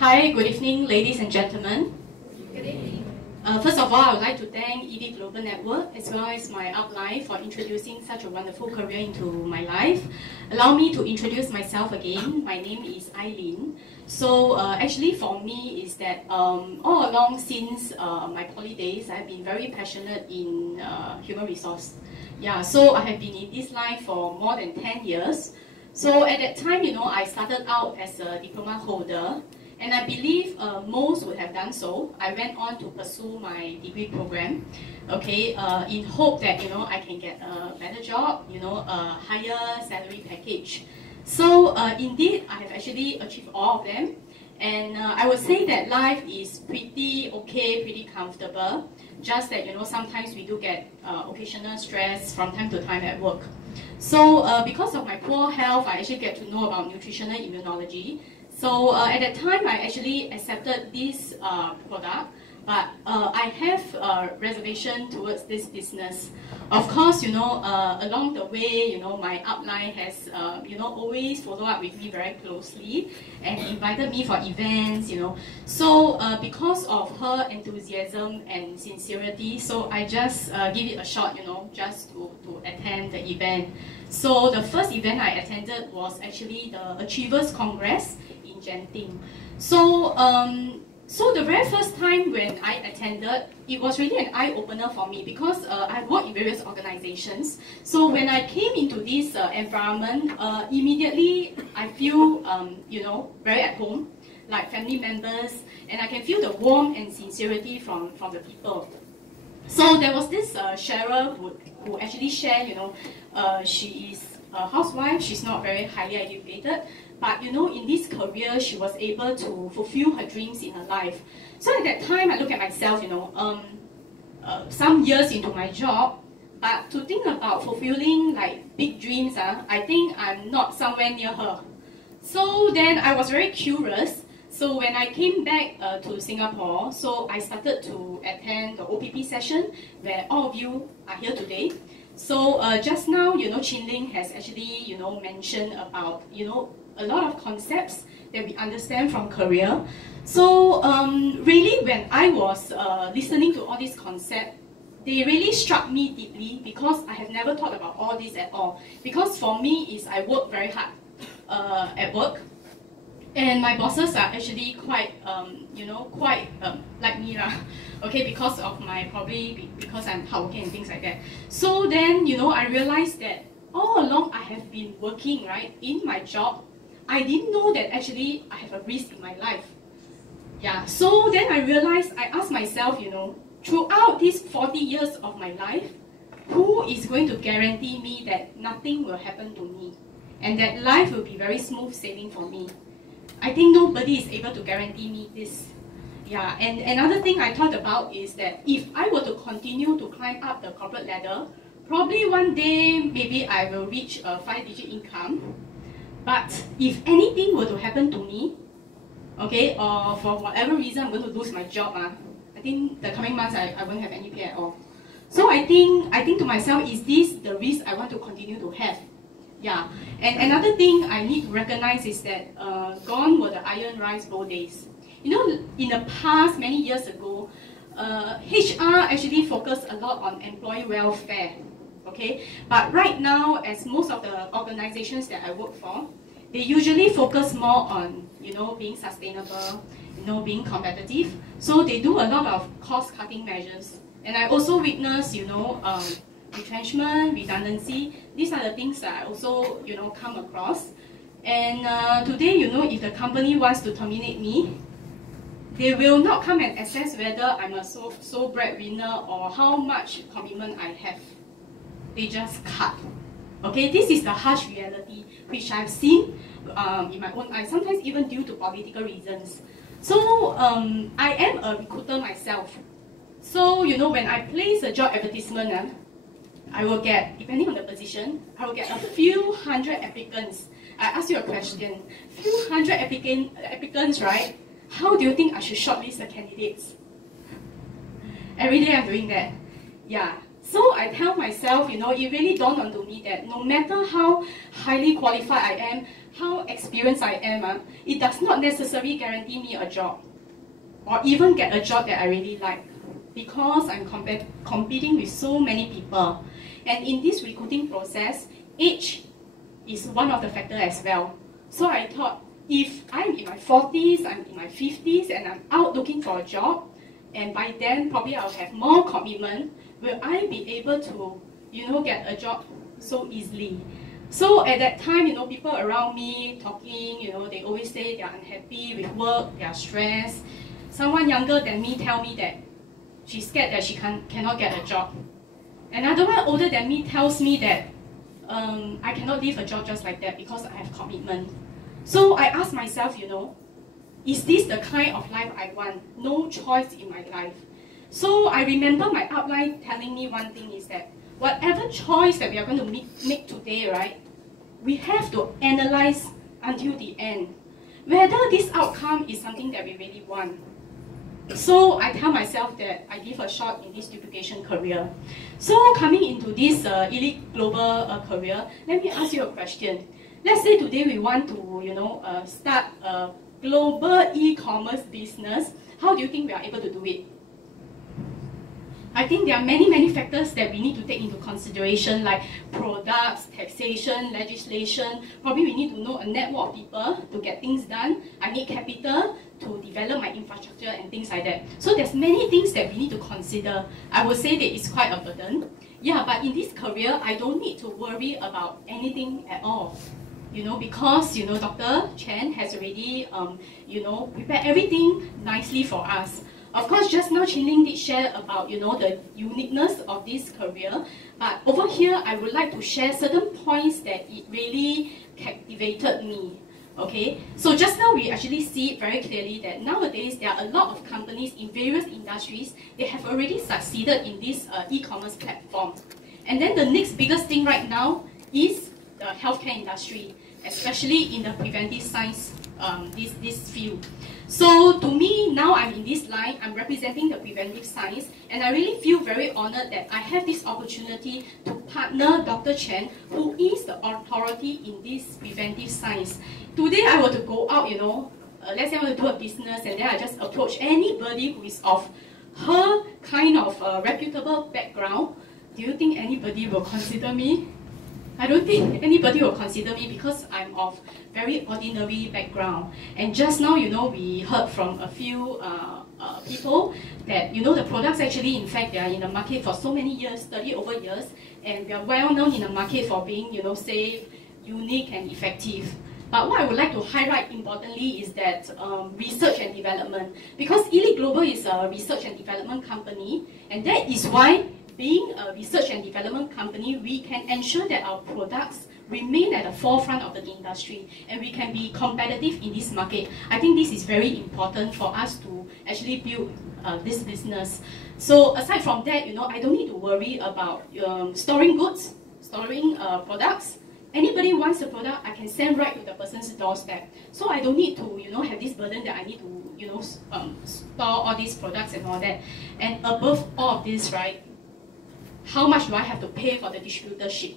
Hi, good evening, ladies and gentlemen. Good evening. First of all, I would like to thank EVG Global Network as well as my upline for introducing such a wonderful career into my life. Allow me to introduce myself again. My name is Eileen. So actually for me is that all along since my poly days, I've been very passionate in human resource. Yeah, so I have been in this line for more than 10 years. So at that time, I started out as a diploma holder. And I believe most would have done so. I went on to pursue my degree program, okay, in hope that I can get a better job, a higher salary package. So indeed, I have actually achieved all of them, and I would say that life is pretty okay, pretty comfortable. Just that sometimes we do get occasional stress from time to time at work. So because of my poor health, I actually get to know about nutritional immunology. So at that time, I actually accepted this product, but I have a reservation towards this business. Of course, along the way, my upline has, always followed up with me very closely and invited me for events, So because of her enthusiasm and sincerity, so I just give it a shot, just to attend the event. So the first event I attended was actually the Achievers Congress in Genting. So, so the very first time when I attended, it was really an eye-opener for me because I've worked in various organizations. So when I came into this environment, immediately I feel, very at home, like family members, and I can feel the warmth and sincerity from the people. So there was this sharer who actually shared, she is a housewife, she's not very highly educated, but in this career, she was able to fulfill her dreams in her life. So at that time, I look at myself, some years into my job, but to think about fulfilling like big dreams, I think I'm not somewhere near her. So then I was very curious. So when I came back to Singapore, so I started to attend the OPP session where all of you are here today. So just now, Chin Ling has actually, mentioned about, a lot of concepts that we understand from career. So really, when I was listening to all these concepts, they really struck me deeply because I have never thought about all this at all. Because for me, I work very hard at work. And my bosses are actually quite, like me lah. Okay, because of because I'm hardworking and things like that. So then, I realized that all along I have been working, right, in my job. I didn't know that actually I have a risk in my life. Yeah, so then I realized, I asked myself, throughout these 40 years of my life, who is going to guarantee me that nothing will happen to me? And that life will be very smooth sailing for me? I think nobody is able to guarantee me this. Yeah, and another thing I thought about is that if I were to continue to climb up the corporate ladder, probably one day, maybe I will reach a 5-digit income. But if anything were to happen to me, okay, or for whatever reason I'm going to lose my job, I think the coming months I won't have any pay at all. So I think to myself, is this the risk I want to continue to have? Yeah, and another thing I need to recognize is that gone were the iron rice bowl days. In the past, many years ago, HR actually focused a lot on employee welfare. Okay, but right now, as most of the organizations that I work for, they usually focus more on being sustainable, being competitive. So they do a lot of cost-cutting measures. And I also witness, retrenchment, redundancy. These are the things that I also, come across. And today, if the company wants to terminate me, they will not come and assess whether I'm a sole breadwinner or how much commitment I have. They just cut. Okay, this is the harsh reality which I've seen in my own eyes, sometimes even due to political reasons. So I am a recruiter myself. So when I place a job advertisement, I will get, depending on the position, I will get a few hundred applicants. I ask you a question, few hundred applicants, right? How do you think I should shortlist the candidates? Every day I'm doing that. Yeah. So I tell myself, it really dawned onto me that no matter how highly qualified I am, how experienced I am, it does not necessarily guarantee me a job or even get a job that I really like, because I'm competing with so many people. And in this recruiting process, age is one of the factors as well. So I thought, if I'm in my 40s, I'm in my 50s, and I'm out looking for a job, and by then probably I'll have more commitment, will I be able to, get a job so easily? So at that time, people around me talking, they always say they're unhappy with work, they're stressed. Someone younger than me tell me that she's scared that she cannot get a job. Another one older than me tells me that I cannot leave a job just like that because I have commitment. So I ask myself, is this the kind of life I want? No choice in my life. So I remember my upline telling me one thing is that whatever choice that we are going to make today, right, we have to analyze until the end, whether this outcome is something that we really want. So I tell myself that I give a shot in this duplication career. So coming into this Elead Global career, let me ask you a question. Let's say today we want to, start a global e-commerce business. How do you think we are able to do it? I think there are many factors that we need to take into consideration, like products, taxation, legislation. Probably we need to know a network of people to get things done. I need capital to develop my infrastructure and things like that. So there's many things that we need to consider. I would say that it's quite a burden. Yeah, but in this career, I don't need to worry about anything at all. Because, Dr. Chen has already, prepared everything nicely for us. Of course, just now Chin Ling did share about, the uniqueness of this career. But over here, I would like to share certain points that it really captivated me. Okay, so just now we actually see it very clearly that nowadays there are a lot of companies in various industries, they have already succeeded in this e-commerce platform. And then the next biggest thing right now is the healthcare industry, especially in the preventive science, this field. So to me, now I'm in this line, I'm representing the preventive science, and I really feel very honored that I have this opportunity to partner Dr. Chen, who is the authority in this preventive science. Today I were to go out, let's say I want to do a business, and then I just approach anybody who is of her kind of reputable background. Do you think anybody will consider me? I don't think anybody will consider me because I'm of very ordinary background. And just now, we heard from a few people that, the products actually, in fact, they are in the market for so many years, 30 over years, and we are well known in the market for being, safe, unique, and effective. But what I would like to highlight importantly is that research and development. Because Elead Global is a research and development company, and that is why being a research and development company, we can ensure that our products remain at the forefront of the industry and we can be competitive in this market. I think this is very important for us to actually build this business. So aside from that, I don't need to worry about storing goods, storing products. Anybody wants the product, I can send right to the person's doorstep. So I don't need to, have this burden that I need to, store all these products and all that. And above all of this, right, how much do I have to pay for the distributorship?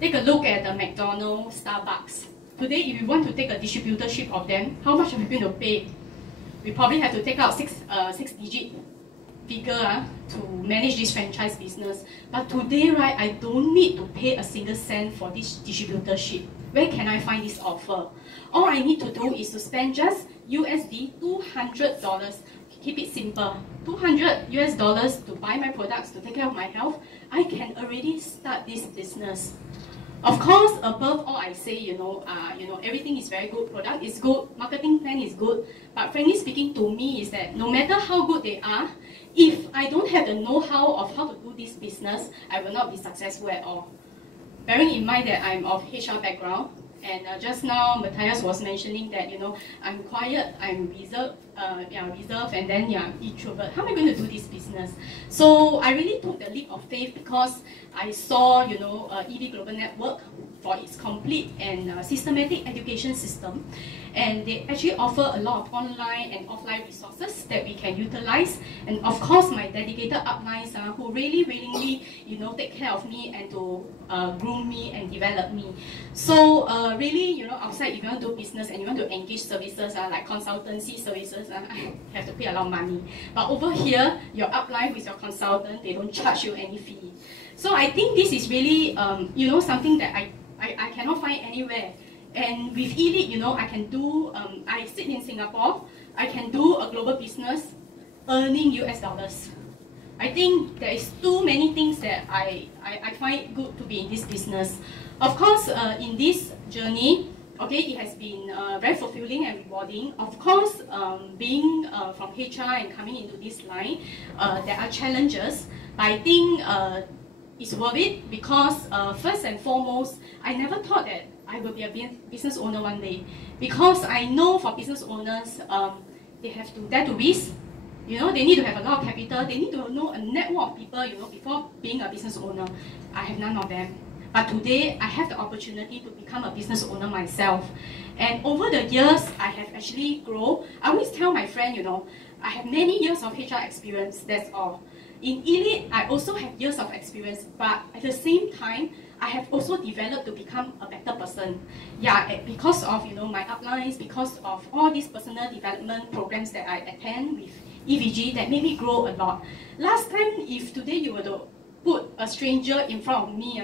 Take a look at the McDonald's, Starbucks. Today, if you want to take a distributorship of them, how much are we going to pay? We probably have to take out six-digit figure to manage this franchise business. But today, right, I don't need to pay a single cent for this distributorship. Where can I find this offer? All I need to do is to spend just USD $200. Keep it simple. $200 to buy my products, to take care of my health. I can already start this business. Of course, above all, I say, everything is very good. Product is good, marketing plan is good. But frankly speaking, to me, is that no matter how good they are, if I don't have the know-how of how to do this business, I will not be successful at all. Bearing in mind that I'm of HR background, and just now Matthias was mentioning that, I'm quiet, I'm reserved, and then introvert. How am I going to do this business? So I really took the leap of faith because I saw, EV Global Network for its complete and systematic education system. And they actually offer a lot of online and offline resources that we can utilize. And of course, my dedicated uplines who really willingly, take care of me and to groom me and develop me. So really, outside, if you want to do business and you want to engage services like consultancy services, I have to pay a lot of money. But over here, your upline with your consultant, they don't charge you any fee. So I think this is really, something that I cannot find anywhere. And with Elead, I can do, I sit in Singapore, I can do a global business earning US dollars. I think there is too many things that I find good to be in this business. Of course, in this journey, okay, it has been very fulfilling and rewarding. Of course, being from HR and coming into this line, there are challenges, but I think it's worth it because first and foremost, I never thought that I will be a business owner one day, because I know for business owners, they have to dare to risk. They need to have a lot of capital. They need to know a network of people, before being a business owner. I have none of them. But today, I have the opportunity to become a business owner myself. And over the years, I have actually grown. I always tell my friend, I have many years of HR experience, that's all. In Elead, I also have years of experience, but at the same time, I have also developed to become a better person. Yeah, because of my uplines, because of all these personal development programs that I attend with EVG that made me grow a lot. Last time, if today you were to put a stranger in front of me,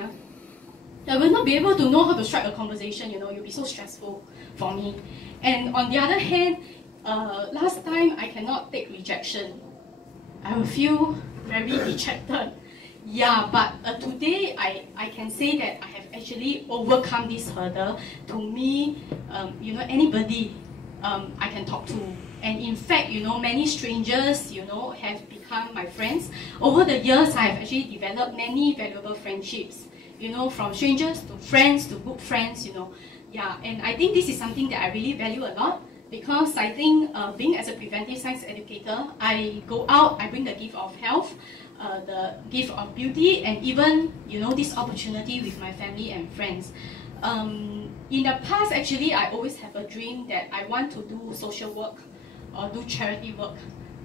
I will not be able to know how to strike a conversation. You'll be so stressful for me. And on the other hand, last time I cannot take rejection. I will feel very dejected. Yeah, but today I can say that I have actually overcome this hurdle. To me, anybody I can talk to. And in fact, many strangers, have become my friends. Over the years, I have actually developed many valuable friendships. From strangers to friends to good friends, Yeah, and I think this is something that I really value a lot. Because I think being as a preventive science educator, I go out, I bring the gift of health, the gift of beauty, and even, this opportunity with my family and friends. In the past, actually, I always have a dream that I want to do social work or do charity work.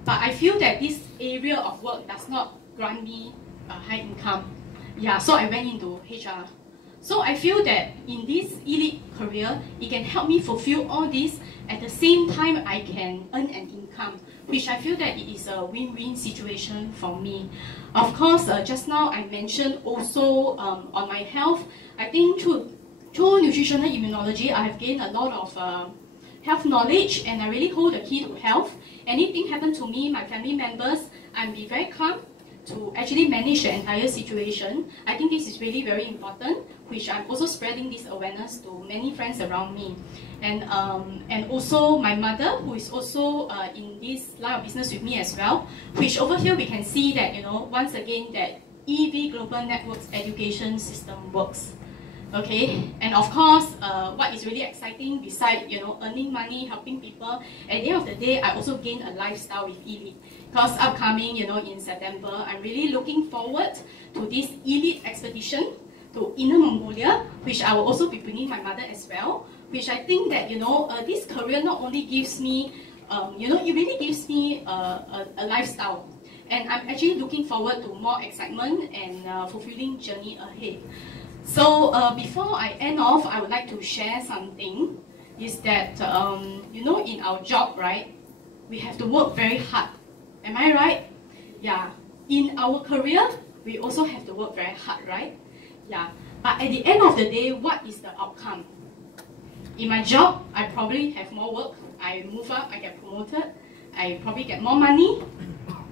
But I feel that this area of work does not grant me a high income. Yeah, so I went into HR. So I feel that in this Elead career, it can help me fulfill all this. At the same time, I can earn an income, which I feel that it is a win-win situation for me. Of course, just now I mentioned also on my health. I think through nutritional immunology, I have gained a lot of health knowledge, and I really hold the key to health. Anything happen to me, my family members, I'll be very calm to actually manage the entire situation. I think this is really very important, which I'm also spreading this awareness to many friends around me. And also my mother, who is also in this line of business with me as well, which over here we can see that, once again, that EV Global Networks education system works. Okay, and of course, what is really exciting besides earning money, helping people, at the end of the day, I also gain a lifestyle with Elead. Because upcoming, in September, I'm really looking forward to this Elead expedition to Inner Mongolia, which I will also be bringing my mother as well. Which I think that this career not only gives me, it really gives me a lifestyle, and I'm actually looking forward to more excitement and fulfilling journey ahead. So before I end off, I would like to share something, is that, in our job, right, we have to work very hard. Am I right? Yeah. In our career, we also have to work very hard, right? Yeah. But at the end of the day, what is the outcome? In my job, I probably have more work. I move up, I get promoted. I probably get more money,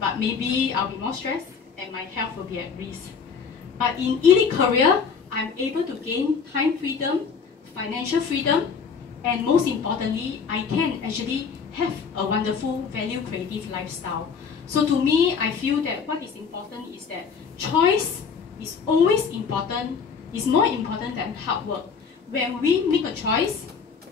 but maybe I'll be more stressed and my health will be at risk. But in Elead career, I'm able to gain time freedom, financial freedom, and most importantly, I can actually have a wonderful, value creative lifestyle. So to me, I feel that what is important is that choice is always important, is more important than hard work. When we make a choice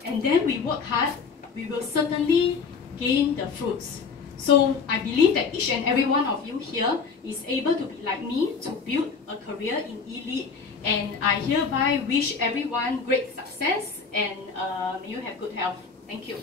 and then we work hard, we will certainly gain the fruits. So I believe that each and every one of you here is able to be like me to build a career in Elead, and I hereby wish everyone great success and may you have good health. Thank you.